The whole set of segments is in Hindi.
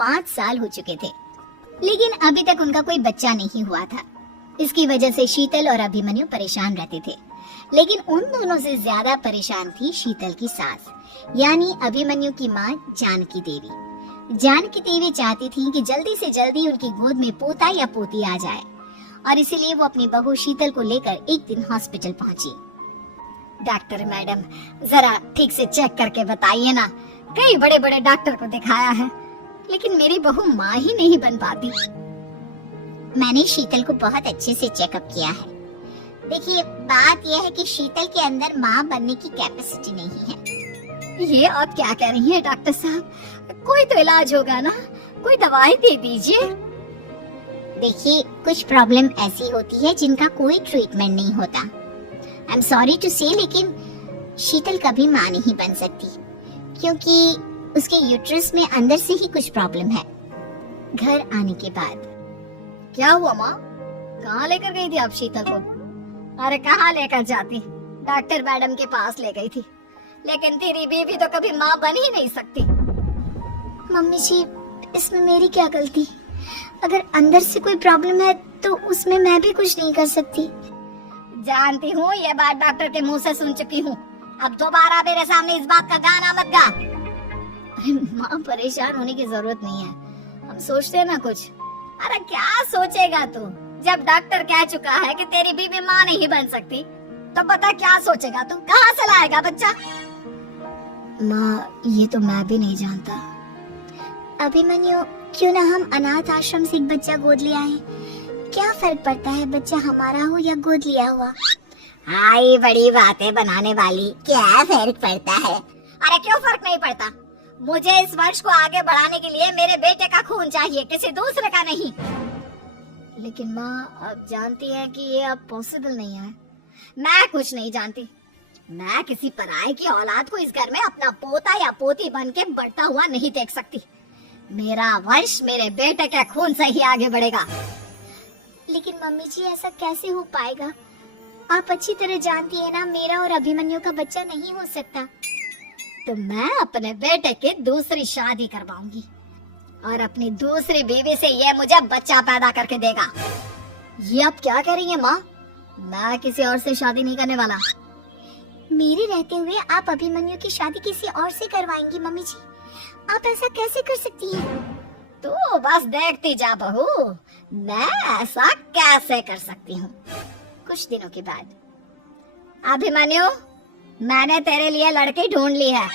5 साल हो चुके थे, लेकिन अभी तक उनका कोई बच्चा नहीं हुआ था। इसकी वजह से शीतल और अभिमन्यु परेशान रहते थे, लेकिन उन दोनों से ज्यादा परेशान थी शीतल की सास, यानी अभिमन्यु की माँ जानकी देवी। जानकी देवी चाहती थी कि जल्दी से जल्दी उनकी गोद में पोता या पोती आ जाए, और इसीलिए वो अपनी बहू शीतल को लेकर एक दिन हॉस्पिटल पहुंची। डॉक्टर मैडम, जरा ठीक से चेक करके बताइए ना, कई बड़े बड़े डॉक्टर को दिखाया है, लेकिन मेरी बहू माँ ही नहीं बन पाती। मैंने शीतल को बहुत अच्छे से चेकअप किया है। देखिए, बात यह है कि शीतल के अंदर माँ बनने की कैपेसिटी नहीं है। ये आप क्या कह रही हैं डॉक्टर साहब? कोई तो इलाज होगा ना, कोई दवाई दे दीजिए। देखिए, कुछ प्रॉब्लम ऐसी होती है जिनका कोई ट्रीटमेंट नहीं होता। आई एम सॉरी टू से, लेकिन शीतल कभी माँ नहीं बन सकती, क्योंकि उसके यूट्रस में अंदर से ही कुछ प्रॉब्लम है। घर आने के बाद क्या हुआ माँ? कहाँ लेकर गई थी आप शीतल को? अरे कहाँ लेकर जाती, डॉक्टर मैडम के पास ले गई थी, लेकिन तेरी बीवी तो कभी माँ बन ही नहीं सकती। मम्मी जी, इसमें मेरी क्या गलती? अगर अंदर से कोई प्रॉब्लम है तो उसमें मैं भी कुछ नहीं कर सकती। जानती हूँ, ये बात डॉक्टर के मुंह से सुन चुकी हूँ। अब दोबारा मेरे सामने इस बात का गाना मत गा। अरे माँ, परेशान होने की जरूरत नहीं है, हम सोचते हैं ना कुछ। अरे क्या सोचेगा तू? जब डॉक्टर कह चुका है कि तेरी बीवी माँ नहीं बन सकती, तो बता क्या सोचेगा तू? कहाँ से लाएगा बच्चा? माँ, ये तो मैं भी नहीं जानता। अभिमन्यु, क्यों ना हम अनाथ आश्रम से एक बच्चा गोद ले आए? क्या फर्क पड़ता है बच्चा हमारा हो या गोद लिया हुआ? आई बड़ी बातें बनाने वाली, क्या फर्क पड़ता है? अरे क्यों फर्क नहीं पड़ता? मुझे इस वंश को आगे बढ़ाने के लिए मेरे बेटे का खून चाहिए, किसी दूसरे का नहीं। लेकिन माँ, आप जानती है कि ये अब पॉसिबल नहीं है। मैं कुछ नहीं जानती। मैं किसी पराये की औलाद को इस घर में अपना पोता या पोती बन के बढ़ता हुआ नहीं देख सकती। मेरा वंश मेरे बेटे के खून से ही आगे बढ़ेगा। लेकिन मम्मी जी, ऐसा कैसे हो पाएगा? आप अच्छी तरह जानती है ना, मेरा और अभिमन्यु का बच्चा नहीं हो सकता। तो मैं अपने बेटे की दूसरी शादी करवाऊंगी, और अपनी दूसरी बीवी से ये मुझे बच्चा पैदा करके देगा। ये आप क्या कह रही हैं माँ? मैं किसी और से शादी नहीं करने वाला। मेरे रहते हुए आप अभिमन्यु की शादी किसी और से करवाएंगी? मम्मी जी, आप ऐसा कैसे कर सकती हैं? तो बस देखती जा बहू, मैं ऐसा कैसे कर सकती हूँ। कुछ दिनों के बाद, अभिमन्यु, मैंने तेरे लिए लड़की ढूंढ ली है।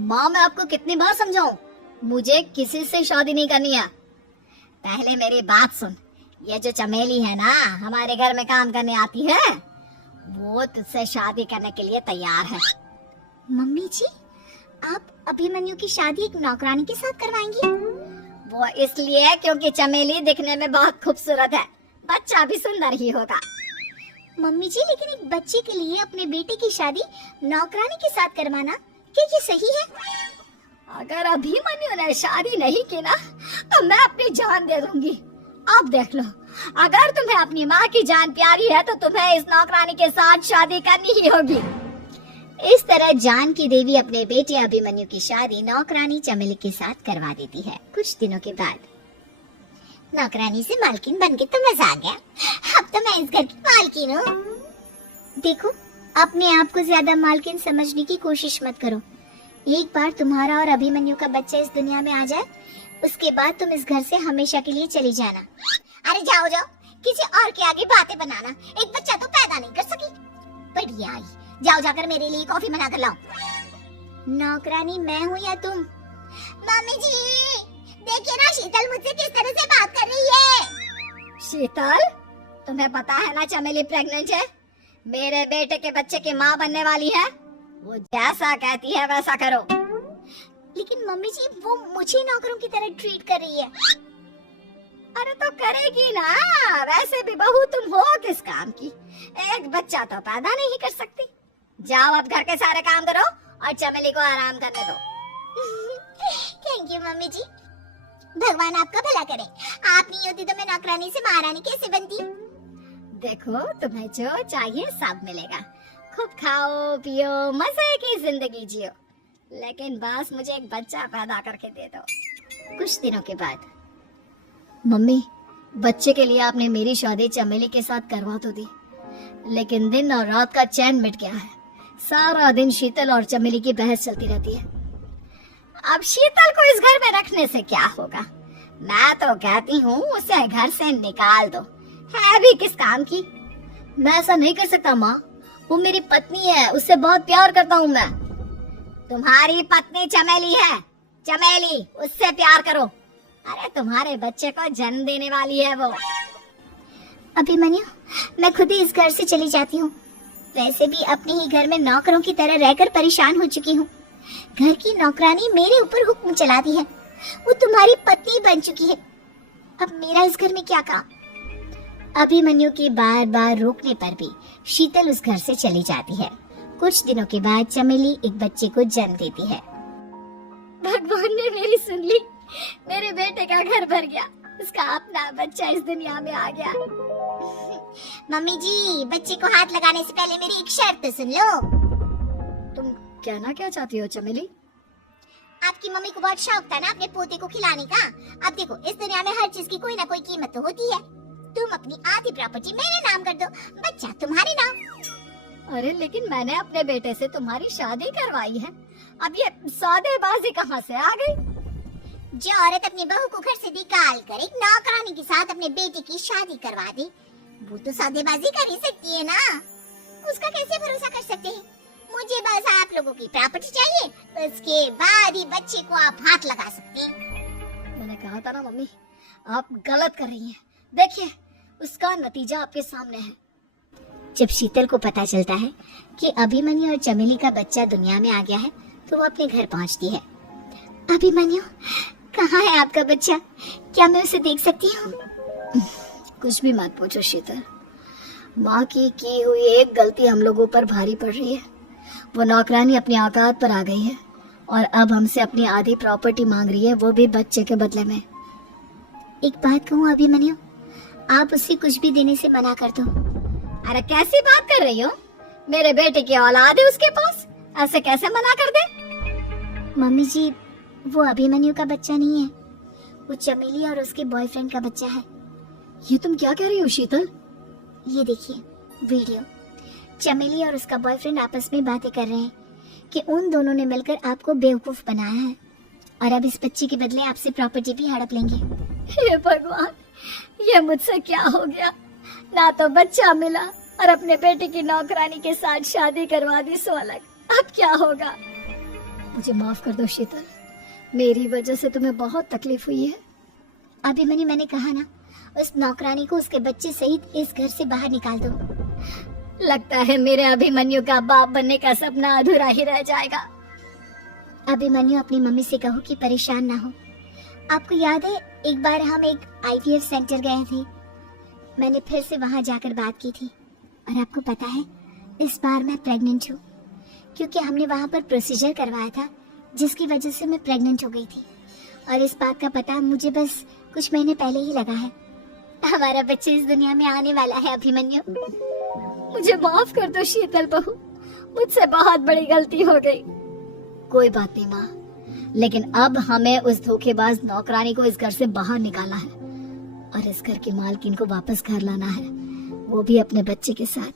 माँ, मैं आपको कितनी बार समझाऊं, मुझे किसी से शादी नहीं करनी है। पहले मेरी बात सुन। ये जो चमेली है ना, हमारे घर में काम करने आती है, वो तुझसे शादी करने के लिए तैयार है। मम्मी जी, आप अभिमन्यु की शादी एक नौकरानी के साथ करवाएंगी? वो इसलिए क्योंकि चमेली दिखने में बहुत खूबसूरत है, बच्चा भी सुंदर ही होगा। मम्मी जी, लेकिन एक बच्चे के लिए अपने बेटे की शादी नौकरानी के साथ करवाना, क्या ये सही है? अगर अभिमन्यु ने शादी नहीं की ना, तो मैं अपनी जान दे दूंगी। अब देख लो, अगर तुम्हें अपनी माँ की जान प्यारी है तो तुम्हें इस नौकरानी के साथ शादी करनी ही होगी। इस तरह जानकी देवी अपने बेटे अभिमन्यु की शादी नौकरानी चमेली के साथ करवा देती है। कुछ दिनों के बाद, नौकरानी से मालकिन बन के तो मजा आ गया, अब तो मैं इस घर की मालकिन हूँ। देखो, अपने आप को ज्यादा मालकिन समझने की कोशिश मत करो। एक बार तुम्हारा और अभिमन्यु का बच्चा इस दुनिया में आ जाए, उसके बाद तुम इस घर से हमेशा के लिए चली जाना। अरे जाओ जाओ, किसी और के आगे बातें बनाना, एक बच्चा तो पैदा नहीं कर सकी। बढ़िया, जाओ जाकर मेरे लिए कॉफी बना कर लाओ। नौकरानी मैं हूँ या तुम? मम्मी जी, देखिए ना शीतल मुझसे किस तरह से बात कर रही है। शीतल, तुम्हें पता है ना चमेली प्रेग्नेंट है, मेरे बेटे के बच्चे की माँ बनने वाली है। वो जैसा कहती है वैसा करो। लेकिन मम्मी जी, वो मुझे नौकरों की तरह ट्रीट कर रही है। अरे तो करेगी ना, वैसे भी बहू तुम हो किस काम की, एक बच्चा तो पैदा नहीं कर सकती। जाओ अब घर के सारे काम करो और चमेली को आराम करने दो। थैंक यू मम्मी जी, भगवान आपका भला करे। आप नहीं होती तो मैं नौकरानी से महारानी कैसे बनती। देखो, तुम्हें जो चाहिए सब मिलेगा, खूब खाओ पियो, मजे की जिंदगी जियो। लेकिन बस मुझे एक बच्चा पैदा करके दे दो। कुछ दिनों के बाद, मम्मी, बच्चे के लिए आपने मेरी शादी चमेली के साथ करवा तो दी, लेकिन दिन और रात का चैन मिट गया है। सारा दिन शीतल और चमेली की बहस चलती रहती है। अब शीतल को इस घर में रखने से क्या होगा? मैं तो कहती हूँ उसे घर से निकाल दो, है भी किस काम की। मैं ऐसा नहीं कर सकता माँ, वो मेरी पत्नी है, उससे बहुत प्यार करता हूँ मैं। तुम्हारी पत्नी चमेली है, चमेली, उससे प्यार करो। अरे तुम्हारे बच्चे को जन्म देने वाली है वो। अभिमन्यु, मैं खुद ही इस घर से चली जाती हूँ। वैसे भी अपने ही घर में नौकरों की तरह रहकर परेशान हो चुकी हूँ। घर की नौकरानी मेरे ऊपर हुक्म चलाती है, वो तुम्हारी पत्नी बन चुकी है। अब मेरा इस घर में क्या काम? अभिमन्यु के बार बार रोकने पर भी शीतल उस घर से चली जाती है। कुछ दिनों के बाद चमेली एक बच्चे को जन्म देती है। भगवान ने मेरी सुन ली, मेरे बेटे का घर भर गया, उसका अपना बच्चा इस दुनिया में आ गया। मम्मी जी, बच्चे को हाथ लगाने से पहले मेरी एक शर्त तो सुन लो। तुम कहना क्या चाहती हो चमेली? आपकी मम्मी को बहुत शौक था ना अपने पोते को खिलाने का। अब देखो, इस दुनिया में हर चीज की कोई ना कोई कीमत तो होती है। तुम अपनी आधी प्रॉपर्टी मेरे नाम कर दो, बच्चा तुम्हारे नाम। अरे लेकिन मैंने अपने बेटे से तुम्हारी शादी करवाई है, अब ये सौदेबाजी कहाँ से आ गई? जो औरत अपनी बहू को घर से निकाल कर एक नौकरानी के साथ अपने बेटे की शादी करवा दे, वो तो सौदेबाजी कर ही सकती है ना। उसका कैसे भरोसा कर सकते हैं? मुझे बस आप लोगों की प्रॉपर्टी चाहिए, उसके बाद ही बच्चे को आप हाथ लगा सकते हैं। मैंने कहा था ना मम्मी, आप गलत कर रही हैं। देखिए, उसका नतीजा आपके सामने है। जब शीतल को पता चलता है कि अभिमन्यु और चमेली का बच्चा दुनिया में आ गया है, तो वो अपने घर पहुंचती है। अभिमन्यु, कहाँ है आपका बच्चा? क्या मैं उसे देख सकती हूँ? कुछ भी मत पूछो शीतल, माँ की हुई एक गलती हम लोगों पर भारी पड़ रही है। वो नौकरानी अपनी औकात पर आ गई है और अब हमसे अपनी आधी प्रॉपर्टी मांग रही है, वो भी बच्चे के बदले में। एक बात कहूँ अभिमन्यु, आप उसे कुछ भी देने से मना कर दो। अरे कैसी बात कर रही हो? मेरे बेटे की औलाद है उसके पास, ऐसे कैसे मना कर दे? मम्मी जी, वो अभिमन्यु का बच्चा नहीं है, वो चमेली और उसके बॉयफ्रेंड का बच्चा है। ये तुम क्या कह रही हो शीतल? ये देखिए वीडियो, चमेली और उसका बॉयफ्रेंड आपस में बातें कर रहे हैं कि उन दोनों ने मिलकर आपको बेवकूफ बनाया है और अब इस बच्चे के बदले आपसे प्रॉपर्टी भी हड़प लेंगे। हे भगवान, ये मुझसे क्या हो गया? ना तो बच्चा मिला और अपने बेटे की नौकरानी के साथ शादी करवा दी सो अलग। अब क्या होगा? मुझे माफ कर दो शीतल, मेरी वजह से तुम्हें बहुत तकलीफ हुई है। अभिमन्यु, मैंने कहा ना, उस नौकरानी को उसके बच्चे सहित इस घर से बाहर निकाल दो। लगता है मेरे अभिमन्यु का बाप बनने का सपना अधूरा ही रह जाएगा। अभिमन्यु, अपनी मम्मी से कहो कि परेशान ना हो। आपको याद है एक बार हम एक IVF सेंटर गए थे, मैंने फिर से वहां जाकर बात की थी और आपको पता है इस बार मैं प्रेग्नेंट हूँ, क्योंकि हमने वहां पर प्रोसीजर करवाया था जिसकी वजह से मैं प्रेग्नेंट हो गई थी। और इस बात का पता मुझे बस कुछ महीने पहले ही लगा है। हमारा बच्चा इस दुनिया में आने वाला है अभिमन्यु। मुझे माफ कर दो शीतल बहू, मुझसे बहुत बड़ी गलती हो गई। कोई बात नहीं माँ, लेकिन अब हमें उस धोखेबाज नौकरानी को इस घर से बाहर निकालना है और इस घर की मालकिन को वापस घर लाना है, वो भी अपने बच्चे के साथ।